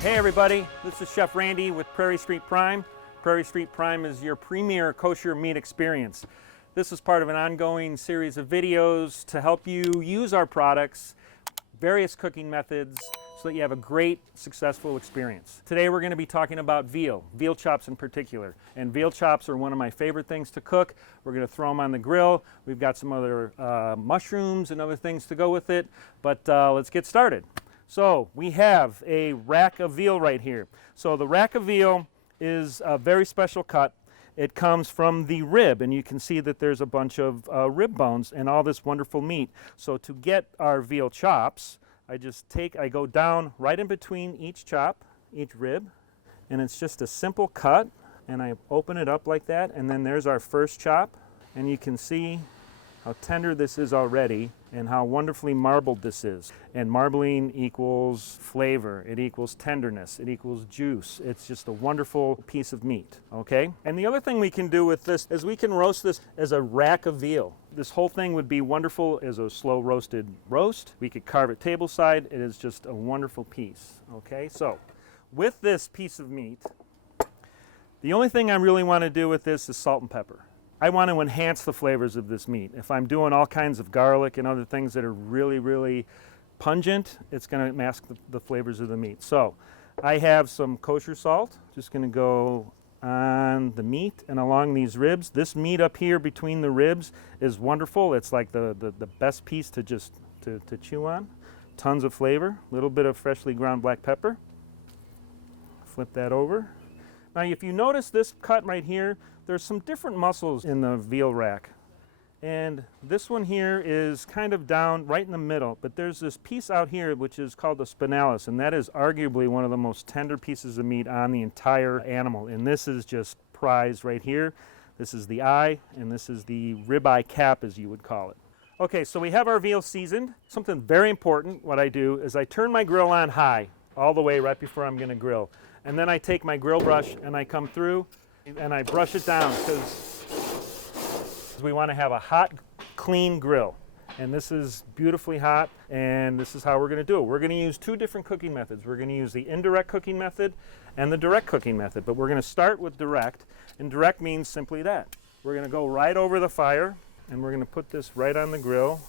Hey everybody, this is Chef Randy with Prairie Street Prime. Prairie Street Prime is your premier kosher meat experience. This is part of an ongoing series of videos to help you use our products, various cooking methods, so that you have a great, successful experience. Today we're going to be talking about veal chops in particular. And veal chops are one of my favorite things to cook. We're going to throw them on the grill. We've got some other mushrooms and other things to go with it, but let's get started. So we have a rack of veal right here. So the rack of veal is a very special cut. It comes from the rib, and you can see that there's a bunch of rib bones and all this wonderful meat. So to get our veal chops, I go down right in between each chop, each rib, and it's just a simple cut, and I open it up like that, and then there's our first chop, and you can see how tender this is already and how wonderfully marbled this is. And marbling equals flavor, it equals tenderness, it equals juice. It's just a wonderful piece of meat, okay? And the other thing we can do with this is we can roast this as a rack of veal. This whole thing would be wonderful as a slow roasted roast. We could carve it tableside. It is just a wonderful piece, okay? So with this piece of meat, the only thing I really want to do with this is salt and pepper. I want to enhance the flavors of this meat. If I'm doing all kinds of garlic and other things that are really, really pungent, it's going to mask the flavors of the meat. So I have some kosher salt, just going to go on the meat and along these ribs. This meat up here between the ribs is wonderful. It's like the best piece to just to chew on. Tons of flavor, a little bit of freshly ground black pepper. Flip that over. Now if you notice this cut right here, there's some different muscles in the veal rack. And this one here is kind of down right in the middle, but there's this piece out here which is called the spinalis, and that is arguably one of the most tender pieces of meat on the entire animal. And this is just prized right here. This is the eye, and this is the ribeye cap, as you would call it. Okay, so we have our veal seasoned. Something very important, what I do is I turn my grill on high all the way right before I'm going to grill. And then I take my grill brush and I come through and I brush it down because we want to have a hot, clean grill. And this is beautifully hot, and this is how we're going to do it. We're going to use two different cooking methods. We're going to use the indirect cooking method and the direct cooking method, but we're going to start with direct, and direct means simply that. We're going to go right over the fire, and we're going to put this right on the grill.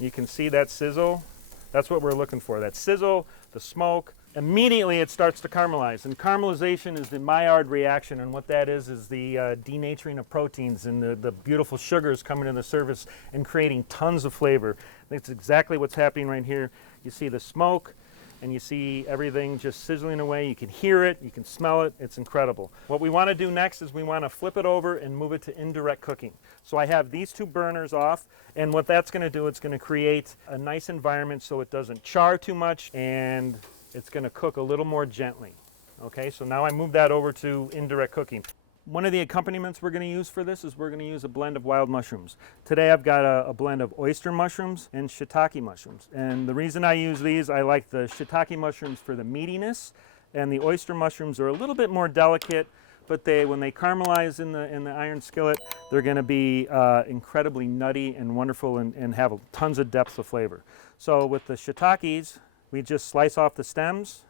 You can see that sizzle. That's what we're looking for, that sizzle, the smoke. Immediately it starts to caramelize, and caramelization is the Maillard reaction, and what that is the denaturing of proteins and the beautiful sugars coming to the surface and creating tons of flavor. That's exactly what's happening right here. You see the smoke, and you see everything just sizzling away. You can hear it, you can smell it, it's incredible. What we want to do next is we want to flip it over and move it to indirect cooking. So I have these two burners off, and what that's going to do, it's going to create a nice environment so it doesn't char too much, and it's going to cook a little more gently. Okay, so now I move that over to indirect cooking. One of the accompaniments we're going to use for this is we're going to use a blend of wild mushrooms. Today I've got a blend of oyster mushrooms and shiitake mushrooms. And the reason I use these, I like the shiitake mushrooms for the meatiness, and the oyster mushrooms are a little bit more delicate, but when they caramelize in the iron skillet, they're going to be incredibly nutty and wonderful and have tons of depth of flavor. So with the shiitakes, we just slice off the stems,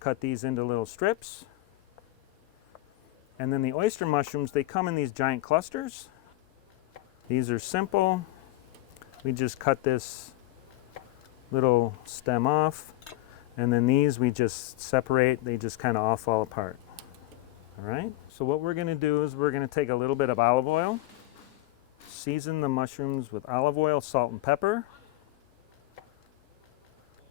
cut these into little strips. And then the oyster mushrooms, they come in these giant clusters. These are simple. We just cut this little stem off. And then these we just separate, they just kind of all fall apart. All right? So what we're going to do is we're going to take a little bit of olive oil, season the mushrooms with olive oil, salt, and pepper.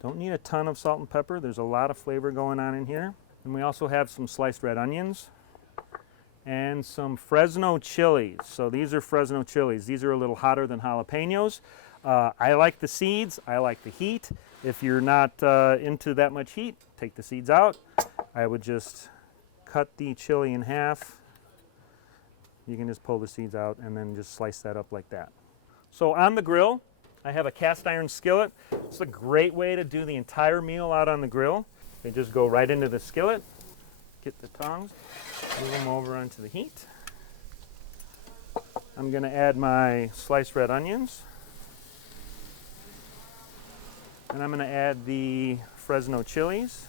Don't need a ton of salt and pepper. There's a lot of flavor going on in here. And we also have some sliced red onions and some Fresno chilies. So these are Fresno chilies. These are a little hotter than jalapenos. I like the seeds. I like the heat. If you're not into that much heat, take the seeds out. I would just cut the chili in half. You can just pull the seeds out and then just slice that up like that. So on the grill, I have a cast iron skillet. It's a great way to do the entire meal out on the grill. They just go right into the skillet, get the tongs, move them over onto the heat. I'm going to add my sliced red onions. And I'm going to add the Fresno chilies.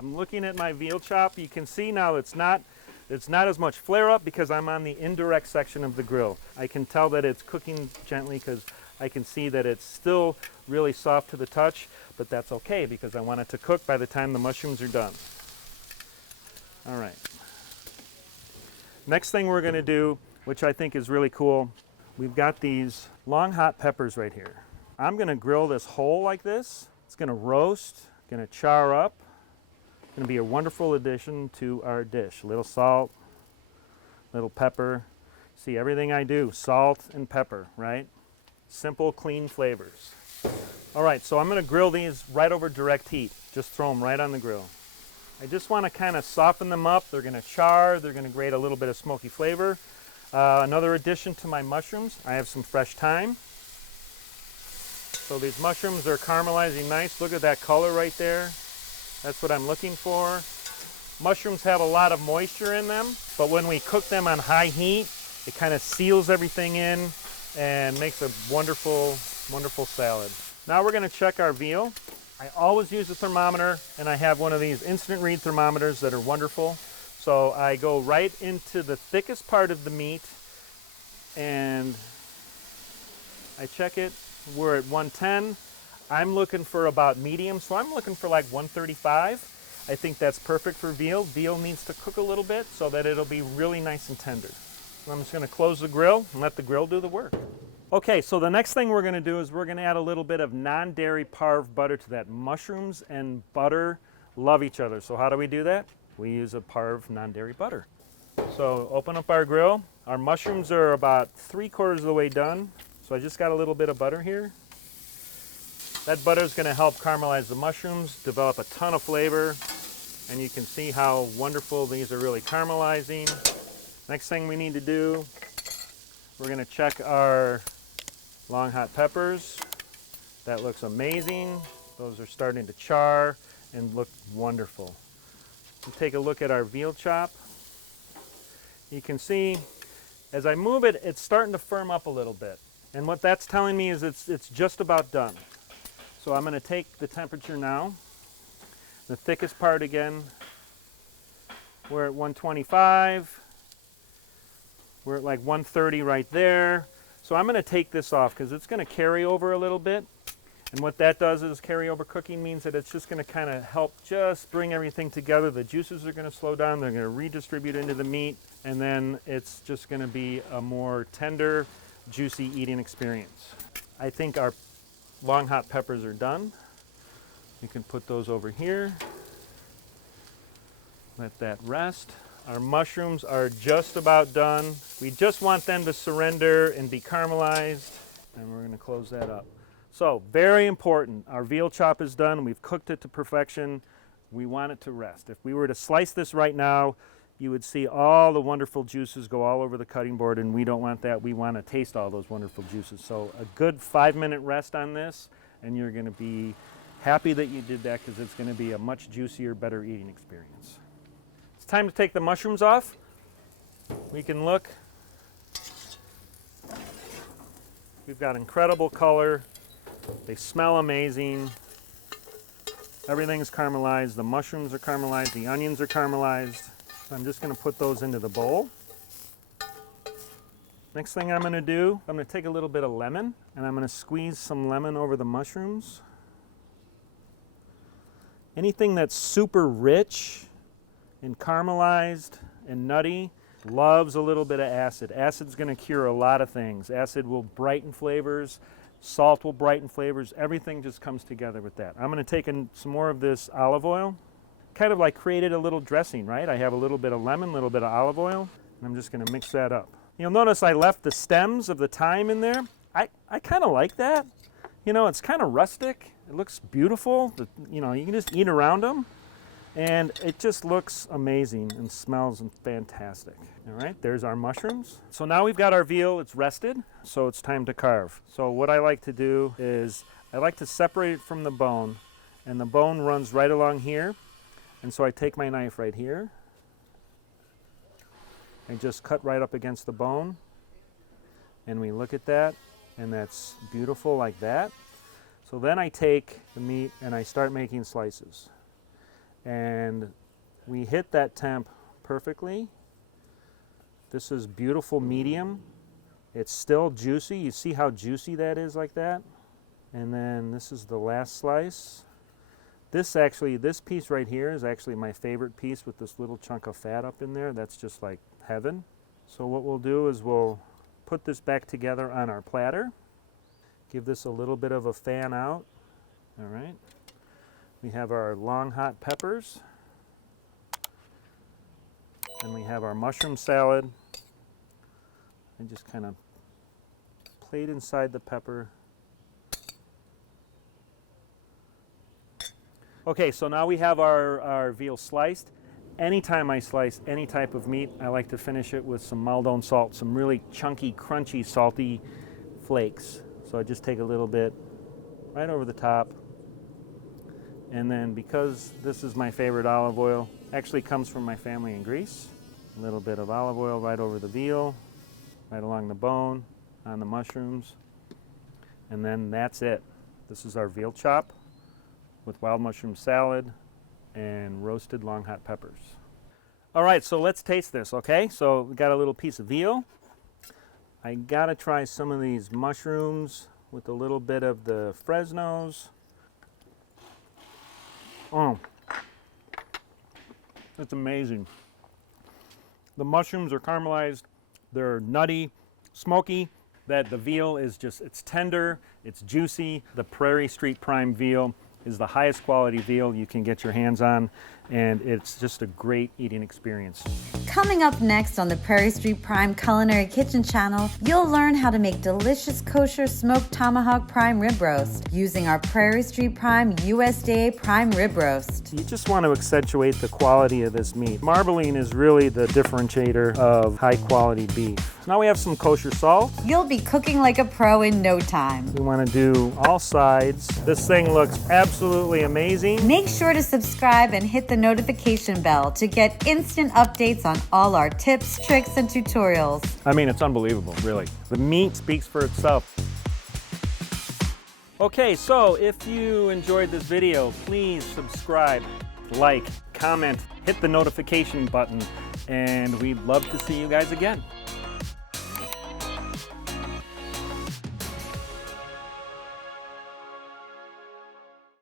I'm looking at my veal chop. You can see now it's not as much flare up because I'm on the indirect section of the grill. I can tell that it's cooking gently because I can see that it's still really soft to the touch, but that's okay because I want it to cook by the time the mushrooms are done. All right. Next thing we're going to do, which I think is really cool, we've got these long hot peppers right here. I'm going to grill this whole like this. It's going to roast, going to char up. It's going to be a wonderful addition to our dish. A little salt, little pepper. See, everything I do, salt and pepper, right? Simple, clean flavors. All right, so I'm going to grill these right over direct heat. Just throw them right on the grill. I just want to kind of soften them up. They're going to char. They're going to grate a little bit of smoky flavor. Another addition to my mushrooms, I have some fresh thyme. So these mushrooms are caramelizing nice. Look at that color right there. That's what I'm looking for. Mushrooms have a lot of moisture in them, but when we cook them on high heat, it kind of seals everything in and makes a wonderful, wonderful salad. Now we're going to check our veal. I always use a thermometer, and I have one of these instant read thermometers that are wonderful. So I go right into the thickest part of the meat and I check it. We're at 110. I'm looking for about medium, so I'm looking for like 135. I think that's perfect for veal. Veal needs to cook a little bit so that it'll be really nice and tender. So I'm just going to close the grill and let the grill do the work. Okay, so the next thing we're going to do is we're going to add a little bit of non-dairy pareve butter to that. Mushrooms and butter love each other. So how do we do that? We use a pareve non-dairy butter. So open up our grill. Our mushrooms are about 3/4 of the way done. So I just got a little bit of butter here. That butter is going to help caramelize the mushrooms, develop a ton of flavor, and you can see how wonderful these are really caramelizing. Next thing we need to do, we're going to check our long hot peppers. That looks amazing. Those are starting to char and look wonderful. We take a look at our veal chop. You can see as I move it, it's starting to firm up a little bit. And what that's telling me is it's just about done. So I'm going to take the temperature now. The thickest part again, we're at 125. We're at like 130 right there. So I'm going to take this off because it's going to carry over a little bit. And what that does is carryover cooking means that it's just going to kind of help just bring everything together. The juices are going to slow down. They're going to redistribute into the meat. And then it's just going to be a more tender, juicy eating experience. I think our long hot peppers are done. You can put those over here. Let that rest. Our mushrooms are just about done. We just want them to surrender and be caramelized. And we're going to close that up. So, very important. Our veal chop is done. We've cooked it to perfection. We want it to rest. If we were to slice this right now, you would see all the wonderful juices go all over the cutting board, and we don't want that. We want to taste all those wonderful juices. So a good 5-minute rest on this, and you're going to be happy that you did that because it's going to be a much juicier, better eating experience. It's time to take the mushrooms off. We can look. We've got incredible color. They smell amazing. Everything's caramelized. The mushrooms are caramelized. The onions are caramelized. I'm just going to put those into the bowl. Next thing I'm going to do, I'm going to take a little bit of lemon and I'm going to squeeze some lemon over the mushrooms. Anything that's super rich and caramelized and nutty loves a little bit of acid. Acid's going to cure a lot of things. Acid will brighten flavors. Salt will brighten flavors. Everything just comes together with that. I'm going to take some more of this olive oil. Kind of like created a little dressing, right? I have a little bit of lemon, a little bit of olive oil, and I'm just going to mix that up. You'll notice I left the stems of the thyme in there. I kind of like that. You know, it's kind of rustic. It looks beautiful. You know, you can just eat around them, and it just looks amazing and smells fantastic. All right, there's our mushrooms. So now we've got our veal. It's rested, so it's time to carve. So what I like to do is I like to separate it from the bone, and the bone runs right along here. And so I take my knife right here and just cut right up against the bone. And we look at that, and that's beautiful like that. So then I take the meat and I start making slices. And we hit that temp perfectly. This is beautiful medium. It's still juicy. You see how juicy that is like that? And then this is the last slice. This piece right here is actually my favorite piece with this little chunk of fat up in there. That's just like heaven. So what we'll do is we'll put this back together on our platter. Give this a little bit of a fan out. All right. We have our long hot peppers. And we have our mushroom salad. I just kind of plate inside the pepper. Okay, so now we have our veal sliced. Anytime I slice any type of meat, I like to finish it with some Maldon salt, some really chunky, crunchy, salty flakes. So I just take a little bit right over the top. And then because this is my favorite olive oil, actually comes from my family in Greece, a little bit of olive oil right over the veal, right along the bone, on the mushrooms. And then that's it. This is our veal chop with wild mushroom salad and roasted long hot peppers. All right, so let's taste this, okay? So we got a little piece of veal. I gotta try some of these mushrooms with a little bit of the Fresnos. Oh, it's amazing. The mushrooms are caramelized, they're nutty, smoky. The veal is just, it's tender, it's juicy. The Prairie Street Prime veal is the highest quality veal you can get your hands on, and it's just a great eating experience. Coming up next on the Prairie Street Prime Culinary Kitchen channel, you'll learn how to make delicious kosher smoked tomahawk prime rib roast using our Prairie Street Prime USDA prime rib roast. You just want to accentuate the quality of this meat. Marbling is really the differentiator of high quality beef. So now we have some kosher salt. You'll be cooking like a pro in no time. We want to do all sides. This thing looks absolutely amazing. Make sure to subscribe and hit the notification bell to get instant updates on all our tips, tricks, and tutorials. I mean, it's unbelievable, really. The meat speaks for itself. Okay, so if you enjoyed this video, please subscribe, like, comment, hit the notification button, and we'd love to see you guys again.